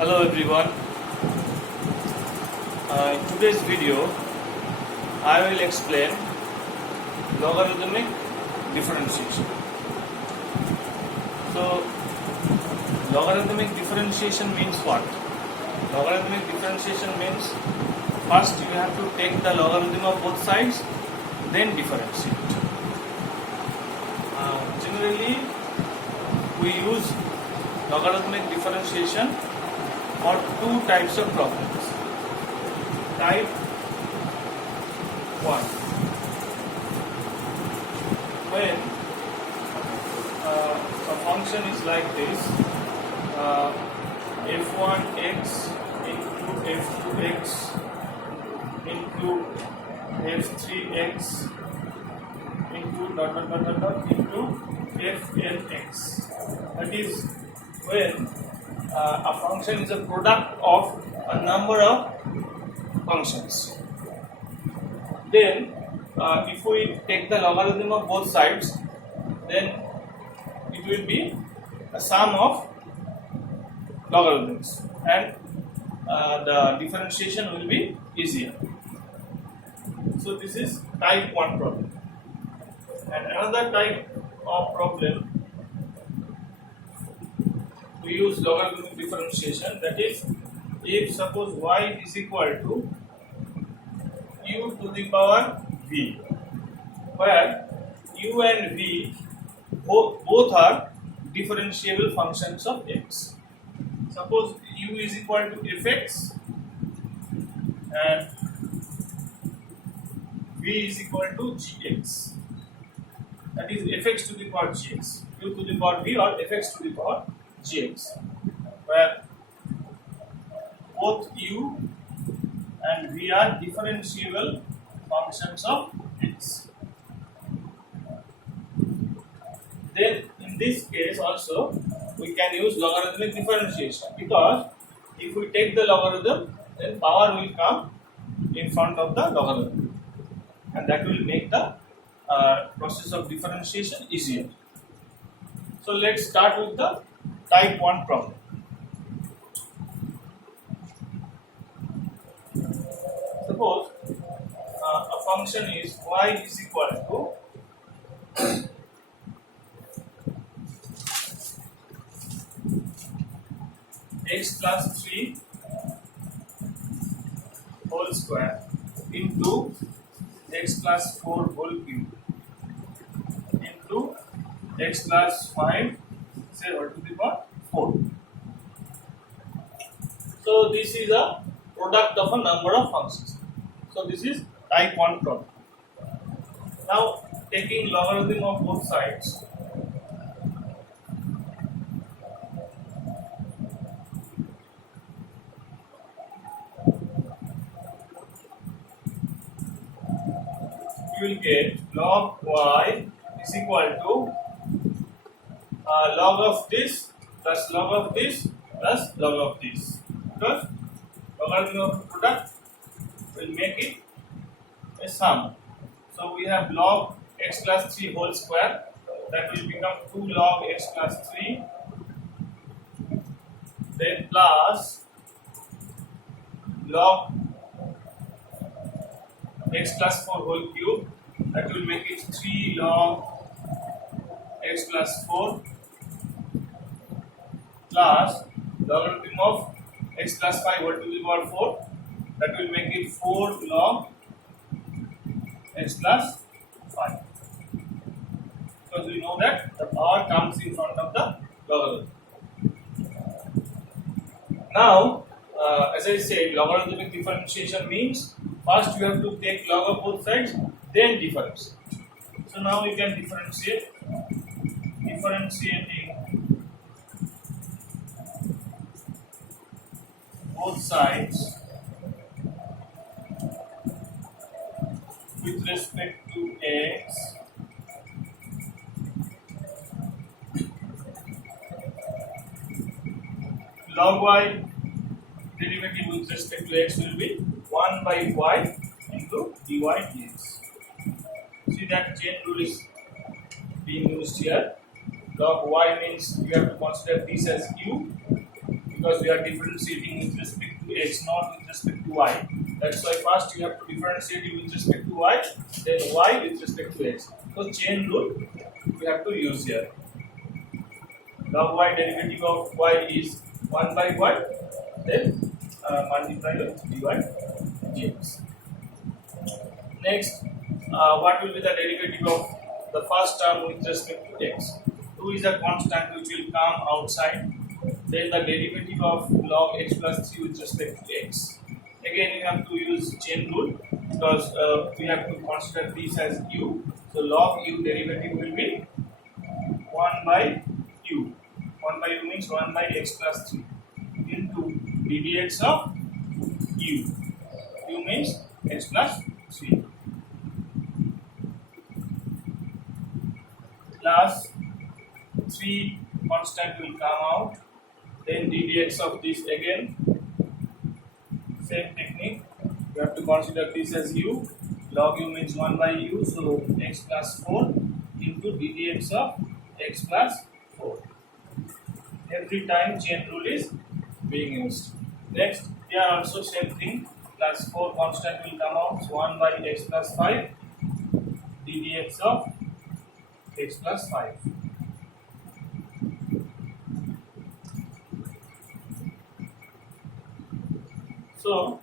Hello everyone. In today's video, I will explain logarithmic differentiation. So, logarithmic differentiation means what? Logarithmic differentiation means first you have to take the logarithm of both sides, then differentiate. Generally, we use logarithmic differentiation for two types of problems. Type 1, when a function is like this, f1x into f2x into f3x into dot dot dot dot dot into fnx. That is when a function is a product of a number of functions. Then if we take the logarithm of both sides, then it will be a sum of logarithms and the differentiation will be easier. So this is type 1 problem. And another type of problem, we use logarithmic differentiation, that is, if suppose y is equal to u to the power v, where u and v both are differentiable functions of x. Suppose u is equal to fx and v is equal to gx, that is fx to the power gx, u to the power v or fx to the power gx, where both u and v are differentiable functions of x. Then in this case also we can use logarithmic differentiation, because if we take the logarithm, then power will come in front of the logarithm, and that will make the process of differentiation easier. So let's start with the type 1 problem. Suppose a function is y is equal to x plus 3 whole square into x plus 4 whole cube into x plus 5 say whole to the power 4. So this is a product of a number of functions. So this is type 1 problem. Now taking logarithm of both sides, you will get log y is equal to log of this plus log of this plus log of this, because logarithm of the product will make it a sum. So we have log x plus 3 whole square, that will become 2 log x plus 3, then plus log x plus 4 whole cube, that will make it 3 log x plus 4, plus logarithm of x plus 5 whole to the power 4, that will make it 4 log x plus 5, because we know that the power comes in front of the logarithm. Now as I said, logarithmic differentiation means first you have to take log of both sides, then differentiate. So now we can differentiating both sides with respect to x, log y derivative with respect to x will be 1 by y into dy dx. See that chain rule is being used here. Log y means you have to consider this as q, because we are differentiating with respect to x, not with respect to y. That's why first you have to differentiate it with respect to y, then y with respect to x. So chain rule we have to use here. Log y derivative of y is 1 by y, then multiply with dy dx. Next, what will be the derivative of the first term with respect to x? 2 is a constant which will come outside. Then the derivative of log x plus 3 with respect to x. Again, you have to use chain rule because we have to consider this as u. So log u derivative will be 1 by u. 1 by u means 1 by x plus 3 into ddx of u. U means x plus 3. Plus 3 constant will come out, then ddx of this again, same technique, you have to consider this as u, log u means 1 by u, so x plus 4 into ddx of x plus 4. Every time chain rule is being used. Next, here also same thing, plus 4 constant will come out, so 1 by x plus 5 ddx of x plus 5. So,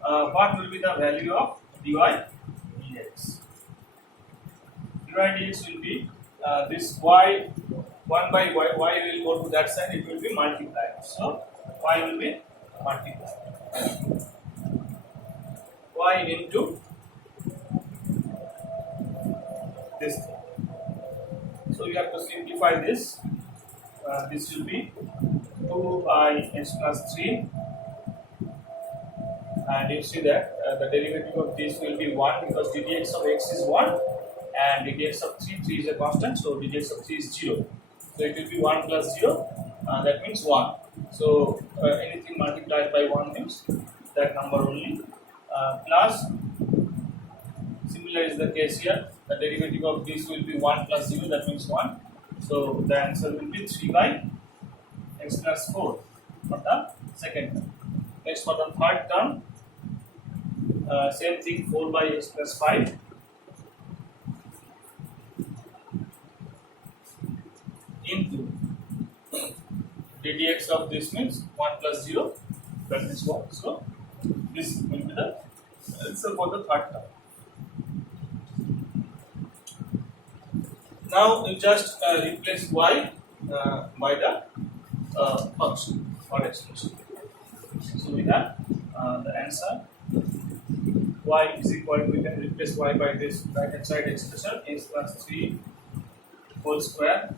what will be the value of dy dx? Dy dx will be this y 1 by y will go to that side, it will be multiplied. So, y will be multiplied. Y into this thing. So you have to simplify this. This will be 2 by x plus 3, and you see that the derivative of this will be 1 because ddx of x is 1 and ddx of 3 is a constant, so ddx of 3 is 0. So it will be 1 plus 0, that means 1. So anything multiplied by 1 means that number only. Plus, similar is the case here, the derivative of this will be 1 plus 0, that means 1. So the answer will be 3 by x plus 4 for the second term. Next, for the third term, same thing, 4 by x plus 5 into ddx of this means 1 plus 0, that is 1. So this will be the answer for the third term. Now you just replace y by the function or expression. So we have the answer y is equal to, we can replace y by this right hand side expression, x plus 3 whole square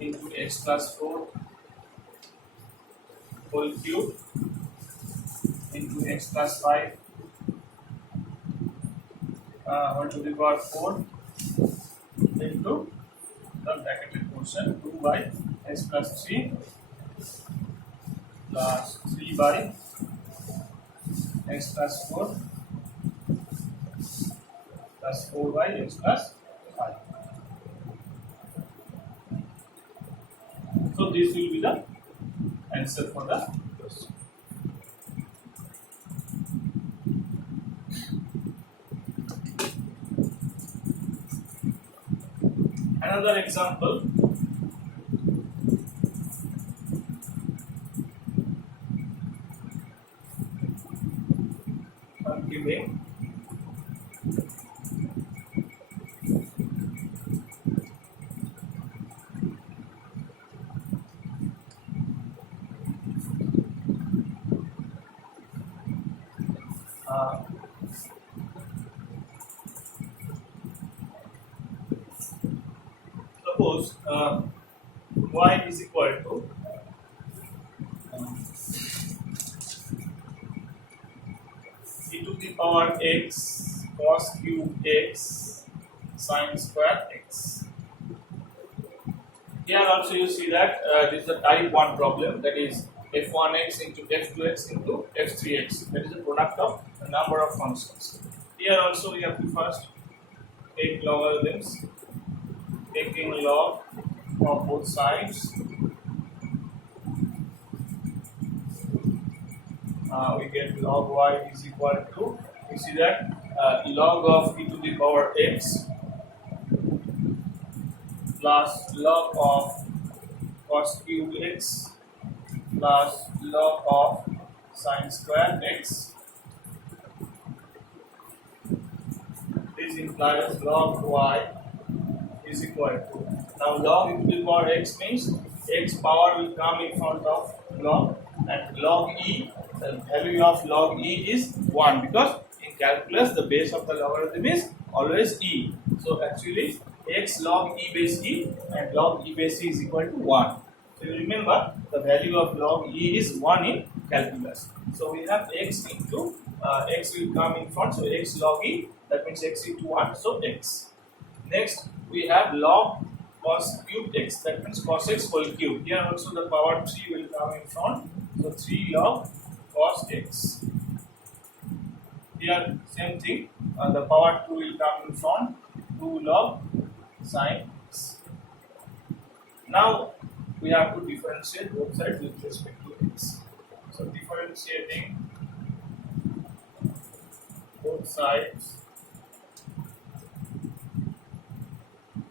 into x plus 4 whole cube into x plus 5 whole to the power 4 into the bracketed portion 2 by x plus 3 plus 3 by x plus 4 plus 4 by x plus 5. So this will be the answer for the question. Another example, I'm giving suppose y is equal to e to the power x cos cube x sin square x. Here also you see that this is a type 1 problem, that is f1x into f2x into f3x, that is the product of a number of functions. Here also we have to first take logarithms, taking log of both sides we get log y is equal to, we see that log of e to the power x plus log of cos cube x plus log of sin square x. This implies log y is equal to, now log e to the power x means x power will come in front of log, and log e, the value of log e is 1, because in calculus the base of the logarithm is always e. So actually x log e base e and log e base e is equal to 1. So you remember the value of log e is 1 in calculus. So we have x into x will come in front, so x log e, that means x into 1, so x. Next we have log cos cube x, that means cos x whole cube. Here also the power 3 will come in front, so 3 log cos x. Here same thing, the power 2 will come in front, 2 log sin x. Now we have to differentiate both sides with respect to x. So differentiating both sides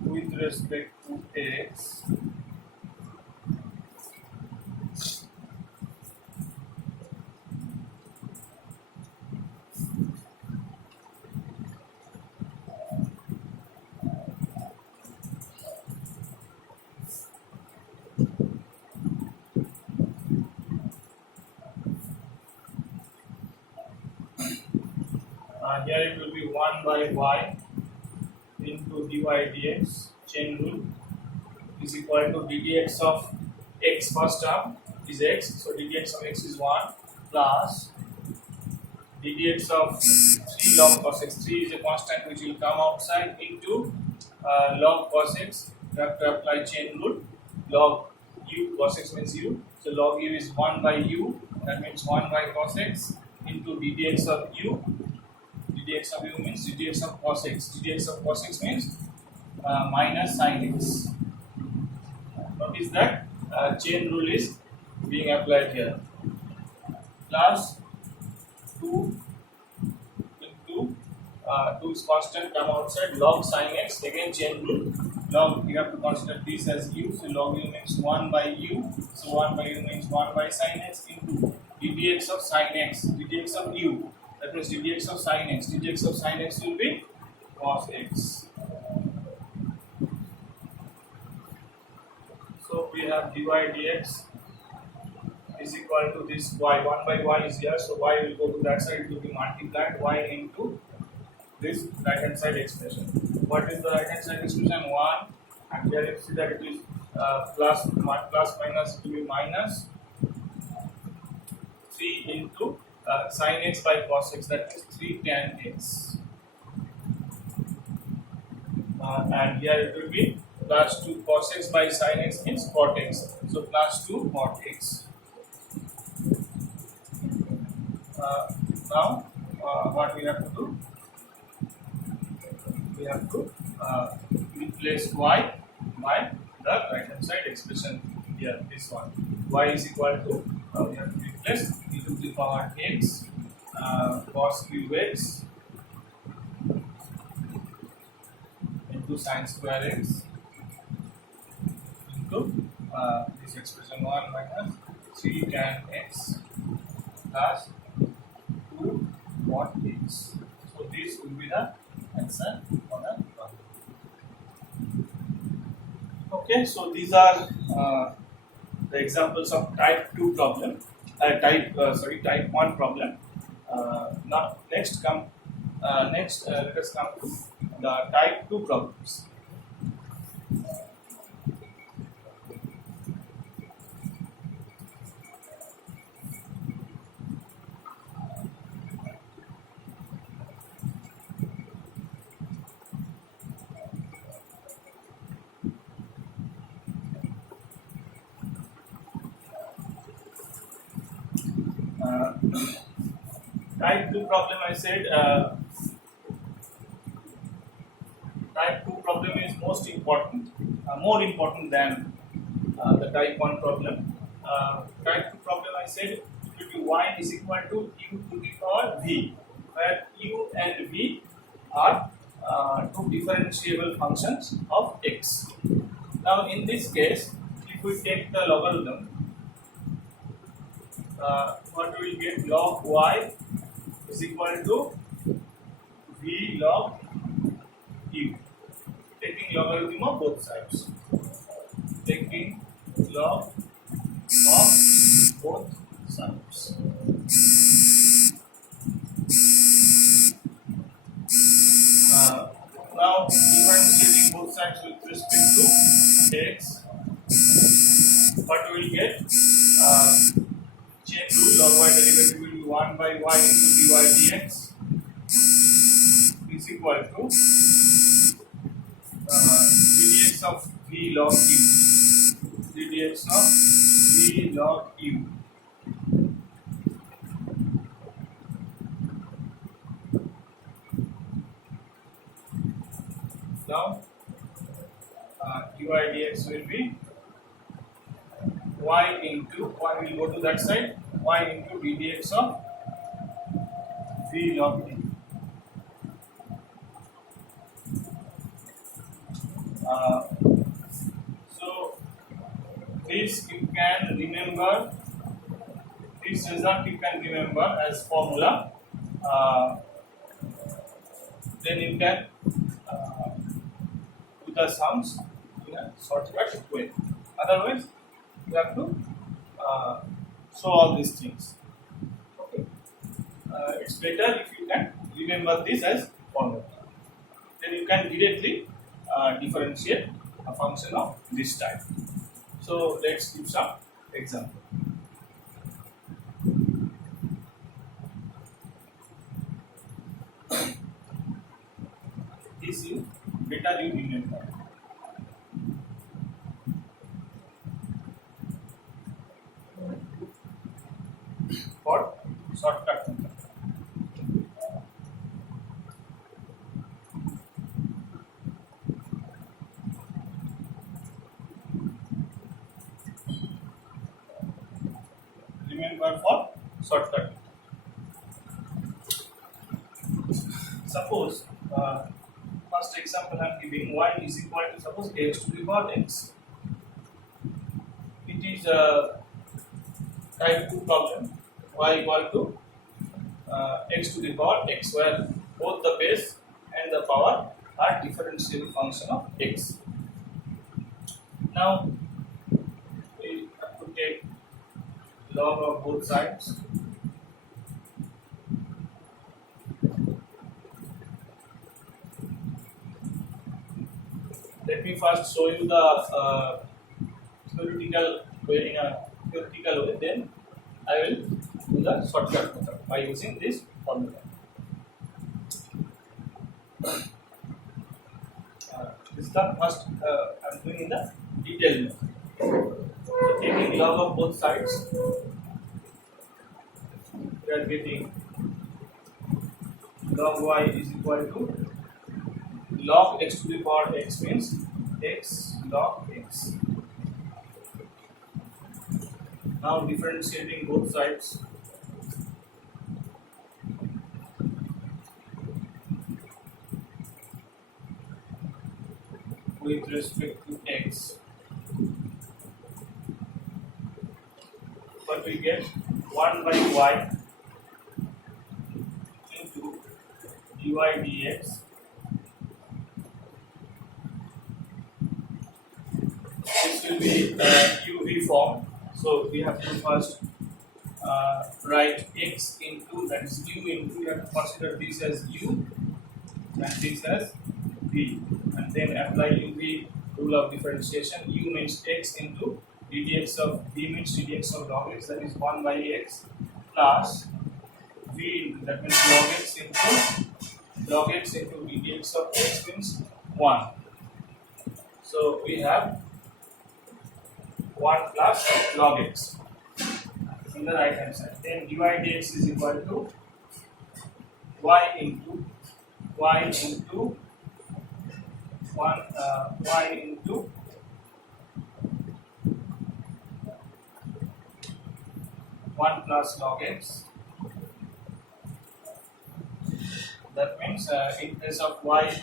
with respect to x, here it will be 1 by y into dy dx, chain rule, is equal to ddx of x, first term is x, so ddx of x is 1, plus ddx of 3 log cos x, 3 is a constant which will come outside, into log cos x, you have to apply chain rule, log u, cos x means u, so log u is 1 by u, that means 1 by cos x, into ddx of u, ddx of u means ddx of cos x, ddx of cos x means minus sin x. Notice that chain rule is being applied here, plus 2 into 2 is constant, come outside, log sin x, again chain rule, log, you have to consider this as u, so log u means 1 by u, so 1 by u means 1 by sin x, into ddx of sin x, ddx of u, that means ddx of sin x, ddx of sin x will be cos x. So we have dy dx is equal to this y, 1 by y is here, so y will go to that side, it will be multiplied y into this right hand side expression. What is the right hand side expression? 1, and here you see that it is plus minus, it will be minus 3 into sin x by cos x, that is 3 tan x, and here it will be plus 2 cos x by sin x means cot x, so plus 2 cot x. Now what we have to do, we have to replace y by the right hand side expression here, this one, y is equal to, we have to replace e to the power x cos cube x into sin square x into this expression 1 minus 3 tan x plus 2 cot x. So this will be the answer for the problem. Okay, so these are the examples of type 2 problem, type 1 problem. Now next let us come to the type 2 problems. Type 2 problem, I said type 2 problem is most important, more important than the type 1 problem. Type 2 problem, I said it will be y is equal to u to the power v, where u and v are two differentiable functions of x. Now in this case, if we take the logarithm, what we will get, log y is equal to v log u, taking logarithm of both sides, taking log of both sides. Now differentiating both sides with respect to x, what we will get, chain rule, log y derivative will be 1 by y into dy dx is equal to ddx of v log u, ddx of v log u. Now dy dx will be y into, y will go to that side, y into ddx of v log u. So this you can remember, this result you can remember as formula, then you can do the sums in a shortcut way. Otherwise you have to show all these things. Okay, it's better if you can remember this as formula, then you can directly differentiate a function of this type. So let's give some example. This you better you remember. For shortcut method. Remember for shortcut. Suppose first example I am giving, y is equal to, suppose x to the power x. It is a type 2 problem. Y equal to x to the power x, where both the base and the power are differentiable function of x. Now we have to take log of both sides. Let me first show you the theoretical way, in a theoretical way, then I will do the shortcut method by using this formula. This is the first I am doing in the detail method. So taking log of both sides, we are getting log y is equal to log x to the power x, means x log x. Now differentiating both sides, with respect to x, what we get, 1 by y into dy dx. This will be UV form, so we have to first write x into, that is u into, we have to consider this as u and this as v, and then apply UV rule of differentiation. U means x into ddx of v means ddx of log x, that is 1 by x, plus v into, that means log x into ddx of x means 1. So we have 1 plus log x in the right hand side. Then dy dx is equal to y into 1 y into 1 plus log x. That means in place of y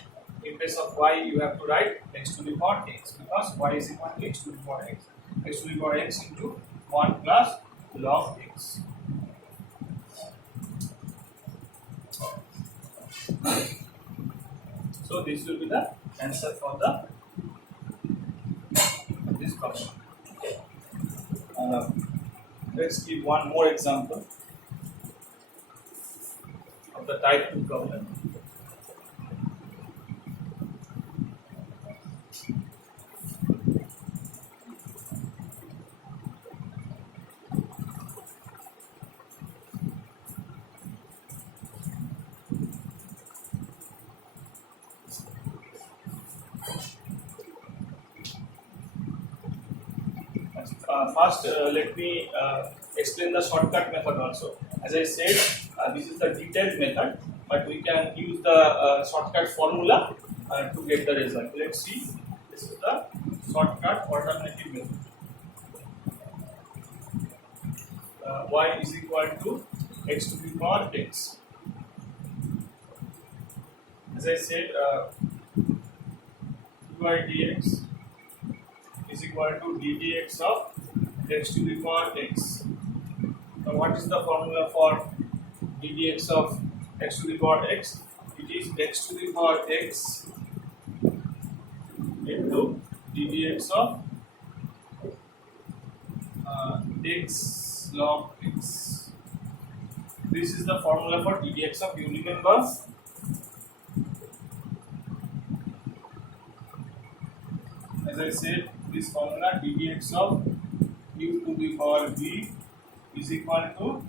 you have to write x to the power x, because y is equal to x to the power x. X to the power x into 1 plus log x. So this will be the answer for this question. Let's give one more example of the type 2 problem. First, let me explain the shortcut method also. As I said, this is the detailed method, but we can use the shortcut formula to get the result. Let's see. This is the shortcut alternative method. Y is equal to x to the power x. As I said, dy dx is equal to ddx of x to the power x. Now, what is the formula for ddx of x to the power x? It is x to the power x into ddx of x log x. This is the formula for ddx of u. Remember, as I said, this formula ddx of u to the power v is equal to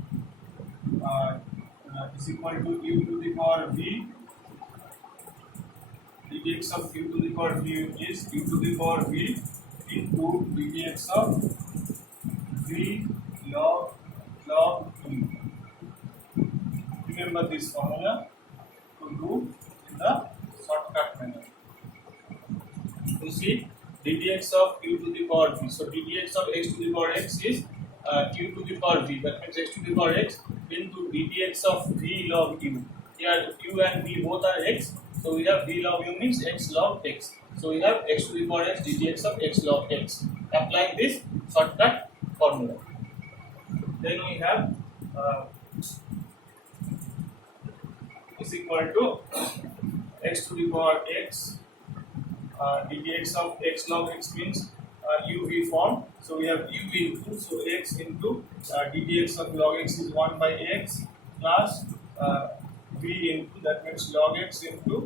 u to the power v. ddx of u to the power v is u to the power v into ddx of v log u. Remember this formula to do in the shortcut manner. You see, ddx of u to the power v. So ddx of x to the power x is u to the power v. That means x to the power x into ddx of v log u. Here u and v both are x. So we have v log u means x log x. So we have x to the power x ddx of x log x. Applying this shortcut formula. Then we have is equal to x to the power x. Ddx of x log x means uv form. So we have u into, so x into ddx of log x is 1 by x plus v into, that means log x into